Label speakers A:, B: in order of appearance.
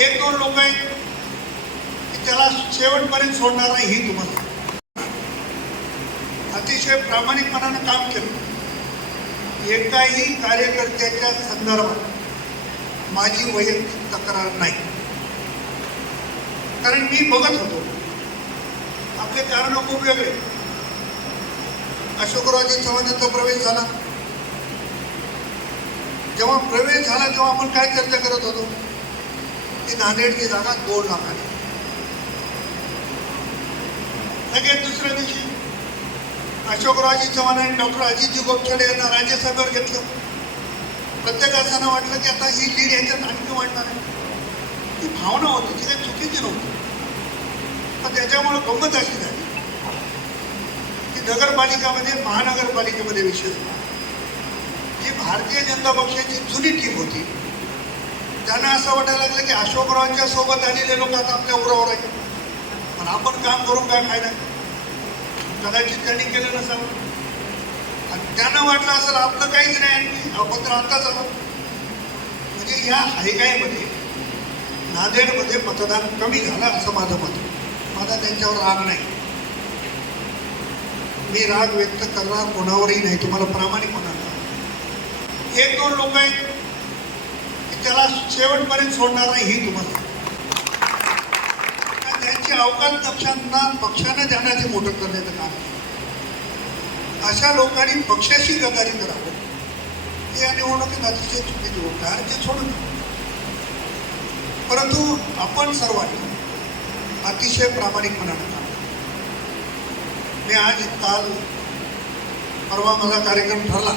A: एक दोन लोक आहेत की त्याला शेवटपर्यंत सोडणार नाही ही तुम्हाला. अतिशय प्रामाणिकपणानं काम केलं. एकाही कार्यकर्त्याच्या संदर्भात माझी वैयक्तिक तक्रार नाही. कारण मी बघत होतो. आपले कारण खूप वेगळे. अशोकरावजी चव्हाणांचा प्रवेश झाला. जेव्हा प्रवेश झाला तेव्हा आपण काय चर्चा करत होतो? ती नांदेडची जागा दोन लाखाने लगेच दुसऱ्या दिवशी अशोकरावजी चव्हाण आणि डॉक्टर अजितजी गोपछडे यांना राज्यसभेवर घेतलं. प्रत्येकाचं वाटलं की आता ही लीड यांच्यात आणखी वाढणार आहे. ती भावना होती ती काही चुकीची नव्हती. पण त्याच्यामुळे गंमत अशी झाली की नगरपालिकामध्ये महानगरपालिकेमध्ये विशेष जी भारतीय जनता पक्षाची जुनी टीम होती त्यांना असं वाटायला लागलं की अशोकरावांच्या सोबत आलेले लोक आता आपल्या उरावर आहेत. पण आपण काम करून काय फायदा? कदाचित त्यांनी केलं नसावं. आणि त्यांना वाटलं असेल आपलं काहीच नाही अपत्र आपण तर आत्ताच आहोत. म्हणजे या हायगाईमध्ये नांदेडमध्ये मतदान कमी झालं असं माझं मत माझा त्यांच्यावर राग नाही. मी राग व्यक्त करणार कोणावरही नाही तुम्हाला प्रामाणिक म्हणाल एक दोन लोक आहेत त्याला शेवटपर्यंत सोडणार नाही ही तुम्हाला. त्यांची अवकाश पक्षांना पक्षाने जाण्याचे मोठं करण्याचं काम अशा लोकांनी पक्षाशी गदारी करावं हे या निवडणुकीत अतिशय चुकीची गोष्ट आहे. आणि ते सोडून परंतु आपण सर्वांनी अतिशय प्रामाणिकपणानं काम मी आज काल परवा माझा कार्यक्रम ठरला.